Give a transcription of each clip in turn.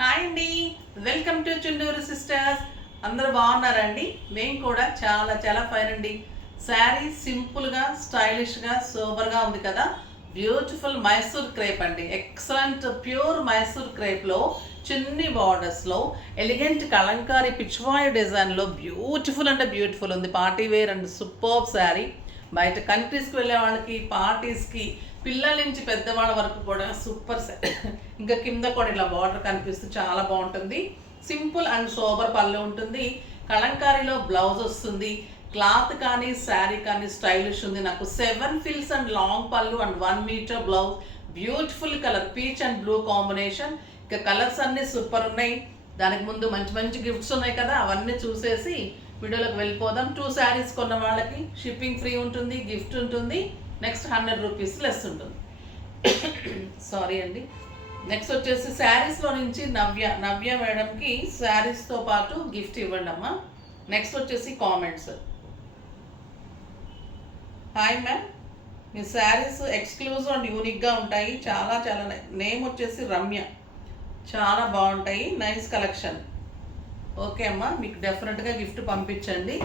Hi అండి, welcome to Chunduru sisters. అందరూ బాగున్నారండి? మేము కూడా చాలా చాలా ఫైన్ అండి. శారీ సింపుల్గా స్టైలిష్గా సూపర్గా ఉంది కదా. బ్యూటిఫుల్ మైసూర్ క్రేప్ అండి, ఎక్సలెంట్ ప్యూర్ మైసూర్ క్రేప్లో చిన్ని బార్డర్స్లో ఎలిగెంట్ కలంకారీ పిచ్వాయి డిజైన్లో బ్యూటిఫుల్ అంటే బ్యూటిఫుల్ ఉంది. Party wear and super sari. బయట కంట్రీస్కి వెళ్ళే వాళ్ళకి, పార్టీస్కి, పిల్లల నుంచి పెద్దవాళ్ళ వరకు కూడా సూపర్ ఇంకా కింద కూడా ఇలా బార్డర్ కనిపిస్తూ చాలా బాగుంటుంది. సింపుల్ అండ్ సోబర్ పళ్ళు ఉంటుంది. కలంకారీలో బ్లౌజ్ వస్తుంది. క్లాత్ కానీ శారీ కానీ స్టైలిష్ ఉంది. నాకు 7 ఫిల్స్ అండ్ లాంగ్ పళ్ళు and 1 meter blouse. Beautiful colour peach and blue combination. ఇంకా కలర్స్ అన్నీ సూపర్ ఉన్నాయి. దానికి ముందు మంచి మంచి గిఫ్ట్స్ ఉన్నాయి కదా, అవన్నీ చూసేసి వీడియోలోకి వెళ్ళిపోదాం. 2 శారీస్ కొన్న వాళ్ళకి షిప్పింగ్ ఫ్రీ ఉంటుంది, గిఫ్ట్ ఉంటుంది. నెక్స్ట్ 100 రూపీస్ లెస్ ఉంటుంది. సారీ అండి. నెక్స్ట్ వచ్చేసి శారీస్లో నుంచి నవ్య మేడంకి శారీస్తో పాటు గిఫ్ట్ ఇవ్వండి అమ్మా. నెక్స్ట్ వచ్చేసి comments. Hi ma'am, me saris exclusive and యూనిక్గా ఉంటాయి. చాలా చాలా నేమ్ వచ్చేసి రమ్య. చాలా బాగుంటాయి, నైస్ కలెక్షన్. ఓకే అమ్మా, మీకు డెఫినెట్గా గిఫ్ట్ పంపించండి.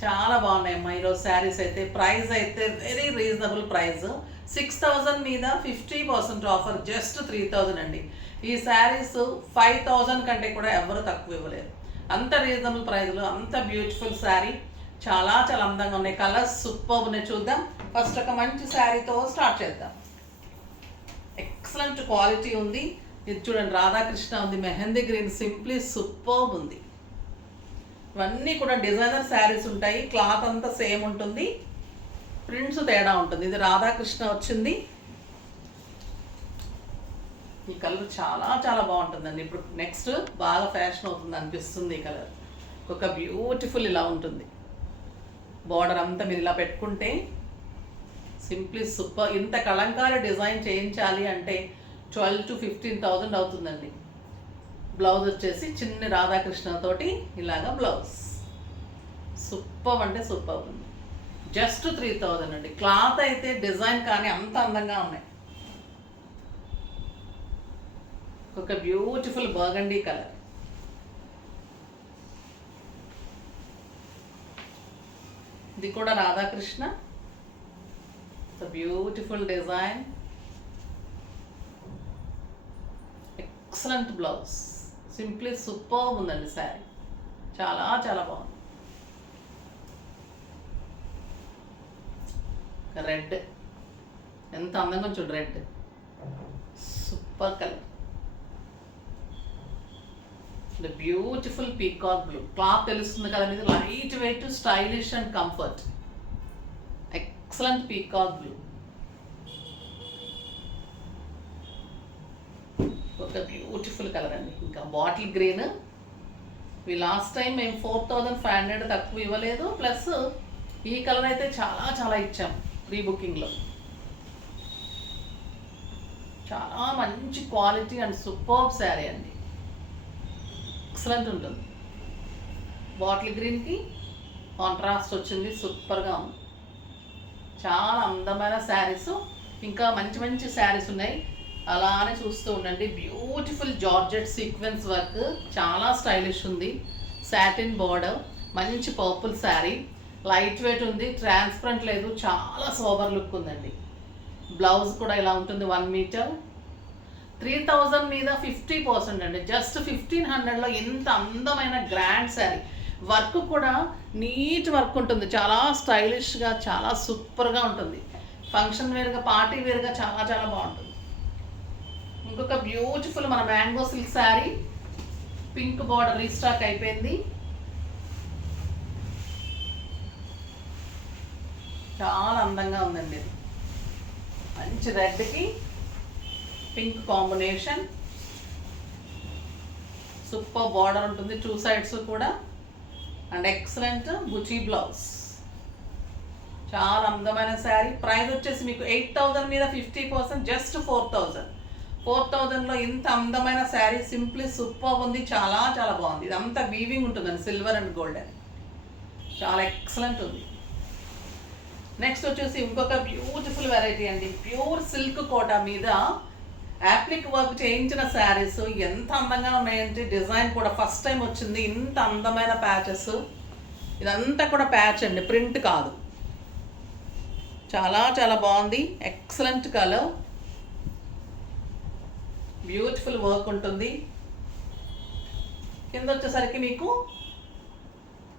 చాలా బాగున్నాయమ్మా ఈరోజు శారీస్ అయితే. ప్రైస్ అయితే వెరీ రీజనబుల్ ప్రైస్. 6,000 మీద 50% ఆఫర్, జస్ట్ 3,000 అండి. ఈ శారీస్ 5,000 కంటే కూడా ఎవరు తక్కువ ఇవ్వలేరు. అంత రీజనబుల్ ప్రైస్లో అంత బ్యూటిఫుల్ శారీ. చాలా చాలా అందంగా ఉన్నాయి. కలర్స్ సూపర్ ఉన్నాయి. చూద్దాం. ఫస్ట్ ఒక మంచి శారీతో స్టార్ట్ చేద్దాం. ఎక్సలెంట్ క్వాలిటీ ఉంది. ఇది చూడండి, రాధాకృష్ణ ఉంది, మెహందీ గ్రీన్, సింప్లీ సూపర్ ఉంది. ఇవన్నీ కూడా డిజైనర్ శారీస్ ఉంటాయి. క్లాత్ అంతా సేమ్ ఉంటుంది, ప్రింట్స్ తేడా ఉంటుంది. ఇది రాధాకృష్ణ వచ్చింది. ఈ కలర్ చాలా చాలా బాగుంటుందండి. ఇప్పుడు నెక్స్ట్ బాగా ఫ్యాషన్ అవుతుంది అనిపిస్తుంది. ఈ కలర్ ఒక బ్యూటిఫుల్ ఇలా ఉంటుంది. బార్డర్ అంతా మీరు ఇలా పెట్టుకుంటే సింప్లీ సూపర్. ఇంత కలంకారీ డిజైన్ చేయించాలి అంటే 12,000 to 15,000 అవుతుందండి. బ్లౌజ్ వచ్చేసి చిన్న రాధాకృష్ణ తోటి ఇలాగా బ్లౌజ్. సూపర్ అంటే సూపర్ ఉంది. జస్ట్ 3,000 అండి. క్లాత్ అయితే డిజైన్ కానీ అంత అందంగా ఉన్నాయి. ఒక బ్యూటిఫుల్ బర్గండీ కలర్. ఇది కూడా Radhakrishna. Beautiful design, excellent blouse, simply super ఉందండి శారీ. చాలా చాలా బాగుంది. రెడ్ ఎంత అందంగా చూడు, red super colour. Beautiful peacock blue. Cloth తెలుస్తుంది కదా, ఇది light weight, stylish and comfort. Excellent peacock blue. ఒక బ్యూటిఫుల్ కలర్ అండి. ఇంకా బాటిల్ గ్రీన్. ఇవి లాస్ట్ టైం మేము 4,500 తక్కువ ఇవ్వలేదు. ప్లస్ ఈ కలర్ అయితే చాలా చాలా ఇచ్చాం ప్రీ బుకింగ్లో. చాలా మంచి క్వాలిటీ అండ్ సూపర్ శారీ అండి. ఎక్సలెంట్ ఉంటుంది. బాటిల్ గ్రీన్కి కాంట్రాస్ట్ వచ్చింది, సూపర్గా ఉంది. చాలా అందమైన శారీస్. ఇంకా మంచి మంచి శారీస్ ఉన్నాయి, అలానే చూస్తూ ఉండండి. బ్యూటిఫుల్ జార్జెట్ సీక్వెన్స్ వర్క్, చాలా స్టైలిష్ ఉంది. సాటిన్ బార్డర్, మంచి పర్పుల్ శారీ, లైట్ వెయిట్ ఉంది, ట్రాన్స్పరెంట్ లేదు, చాలా సోబర్ లుక్ ఉందండి. బ్లౌజ్ కూడా ఇలా ఉంటుంది, 1 మీటర్. 3,000 మీద 50% అండి. జస్ట్ 1,500లో ఎంత అందమైన గ్రాండ్ శారీ. వర్క్ కూడా నీట్ వర్క్ ఉంటుంది, చాలా స్టైలిష్గా, చాలా సూపర్గా ఉంటుంది. ఫంక్షన్ వేర్గా, పార్టీ వేర్గా చాలా చాలా బాగుంటుంది. ఇంకొక బ్యూటిఫుల్ మన mango silk sari. Pink border restock అయిపోయింది. చాలా అందంగా ఉందండి. మంచి రెడ్కి పింక్ కాంబినేషన్. సూపర్ బార్డర్ ఉంటుంది 2 సైడ్స్ కూడా. అండ్ ఎక్సలెంట్ బుచీ బ్లౌజ్. చాలా అందమైన శారీ. ప్రైస్ వచ్చేసి మీకు 8,000 మీద 50%, జస్ట్ 4,000. 4,000లో ఇంత అందమైన శారీ సింప్లీ సూపర్ ఉంది. చాలా చాలా బాగుంది. ఇదంతా వీవింగ్ ఉంటుందండి, సిల్వర్ అండ్ గోల్డెన్. చాలా ఎక్సలెంట్ ఉంది. నెక్స్ట్ వచ్చేసి ఇంకొక బ్యూటిఫుల్ వెరైటీ అండి. ప్యూర్ సిల్క్ కోటా మీద యాప్లిక్ వర్క్ చేయించిన శారీస్ ఎంత అందంగా ఉన్నాయంటే డిజైన్ కూడా ఫస్ట్ టైం వచ్చింది. ఇంత అందమైన ప్యాచెస్, ఇదంతా కూడా ప్యాచ్ అండి, ప్రింట్ కాదు. చాలా చాలా బాగుంది. ఎక్సలెంట్ కలర్, బ్యూటిఫుల్ వర్క్ ఉంటుంది. కింద వచ్చేసరికి మీకు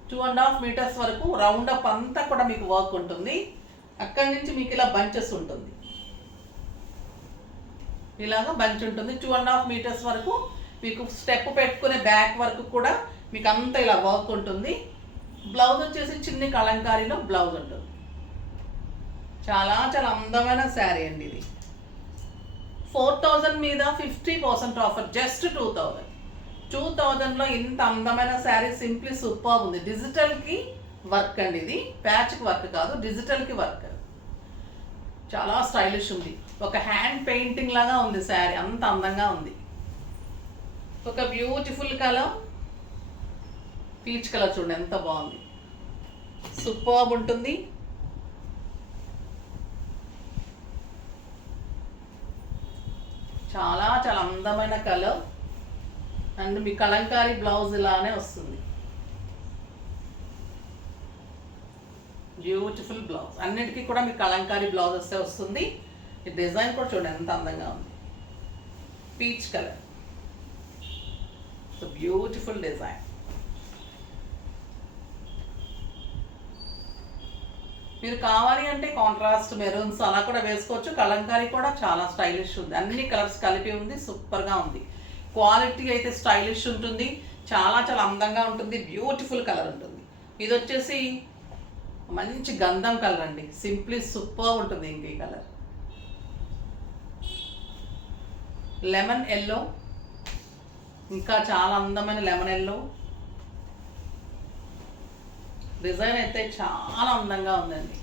2.5 మీటర్స్ వరకు రౌండ్ అప్ అంతా కూడా మీకు వర్క్ ఉంటుంది. అక్కడి నుంచి మీకు ఇలా బంచెస్ ఉంటుంది, ఇలాగా బంచ్ ఉంటుంది. 2.5 మీటర్స్ వరకు మీకు స్టెప్ పెట్టుకునే బ్యాక్ వరకు కూడా మీకు అంతా ఇలా వర్క్ ఉంటుంది. బ్లౌజ్ వచ్చేసి చిన్ని కలంకారీలో బ్లౌజ్ ఉంటుంది. చాలా చాలా అందమైన శారీ అండి ఇది. 4000 మీద 50% ఆఫర్, జస్ట్ 2000లో ఇంత అందమైన శారీ సింప్లీ సూపర్ ఉంది. డిజిటల్కి వర్క్ అండి, ఇది ప్యాచ్కి వర్క్ కాదు, డిజిటల్కి వర్క్. చాలా స్టైలిష్ ఉంది, ఒక హ్యాండ్ పెయింటింగ్ లాగా ఉంది శారీ, అంత అందంగా ఉంది. ఒక బ్యూటిఫుల్ కలర్, పీచ్ కలర్ చూడండి ఎంత బాగుంది, సూపర్ ఉంటుంది. చాలా చాలా అందమైన colour and me Kalamkari blouse ఇలానే వస్తుంది. బ్యూటిఫుల్ బ్లౌజ్, అన్నిటికీ కూడా మీ కలంకారీ బ్లౌజ్ వస్తే వస్తుంది. ఈ డిజైన్ కూడా చూడండి ఎంత అందంగా ఉంది, peach colour, so beautiful design. మీరు కావాలి అంటే కాంట్రాస్ట్ మెరూన్స్ అలా కూడా వేసుకోవచ్చు. కలంకారీ కూడా చాలా స్టైలిష్ ఉంది, అన్ని కలర్స్ కలిపి ఉంది, సూపర్గా ఉంది. క్వాలిటీ అయితే స్టైలిష్ ఉంటుంది, చాలా చాలా అందంగా ఉంటుంది, బ్యూటిఫుల్ కలర్ ఉంటుంది. ఇది వచ్చేసి మంచి గంధం కలర్ అండి, సింప్లీ సూపర్ ఉంటుంది. ఇంక ఈ కలర్ లెమన్ ఎల్లో, ఇంకా చాలా అందమైన లెమన్ ఎల్లో. డిజైన్ అయితే చాలా అందంగా ఉందండి,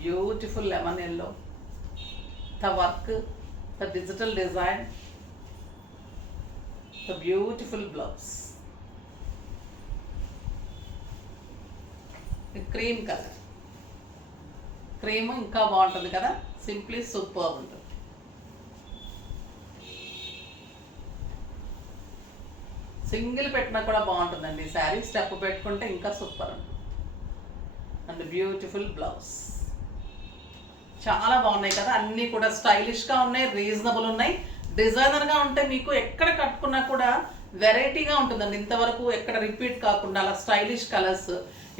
beautiful lemon yellow, the work, the digital design, the beautiful blouse. Cream colour, cream ఇంకా బాగుంటుంది కదా, సింప్లీ సూపర్ ఉంటుంది. సింగిల్ పెట్టినా కూడా బాగుంటుందండి ఈ శారీ, స్టెప్ పెట్టుకుంటే ఇంకా సూపర్ ఉంటుంది. అండ్ బ్యూటిఫుల్ బ్లౌజ్, చాలా బాగున్నాయి కదా, అన్నీ కూడా స్టైలిష్గా ఉన్నాయి, రీజనబుల్ ఉన్నాయి, డిజైనర్గా ఉంటే మీకు ఎక్కడ కట్టుకున్నా కూడా వెరైటీగా ఉంటుందండి. ఇంతవరకు ఎక్కడ రిపీట్ కాకుండా అలా స్టైలిష్ కలర్స్,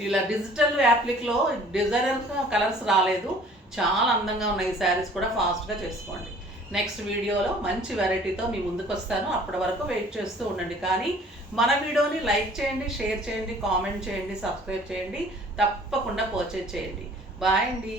ఇలా డిజిటల్ యాప్లిక్లో డిజైనర్ కలర్స్ రాలేదు, చాలా అందంగా ఉన్నాయి. ఈ శారీస్ కూడా ఫాస్ట్గా చేసుకోండి. నెక్స్ట్ వీడియోలో మంచి వెరైటీతో మీ ముందుకు వస్తాను, అప్పటి వరకు వెయిట్ చేస్తూ ఉండండి. కానీ మన వీడియోని లైక్ చేయండి, షేర్ చేయండి, కామెంట్ చేయండి, సబ్స్క్రైబ్ చేయండి, తప్పకుండా పర్చేజ్ చేయండి. బాయ్ అండి.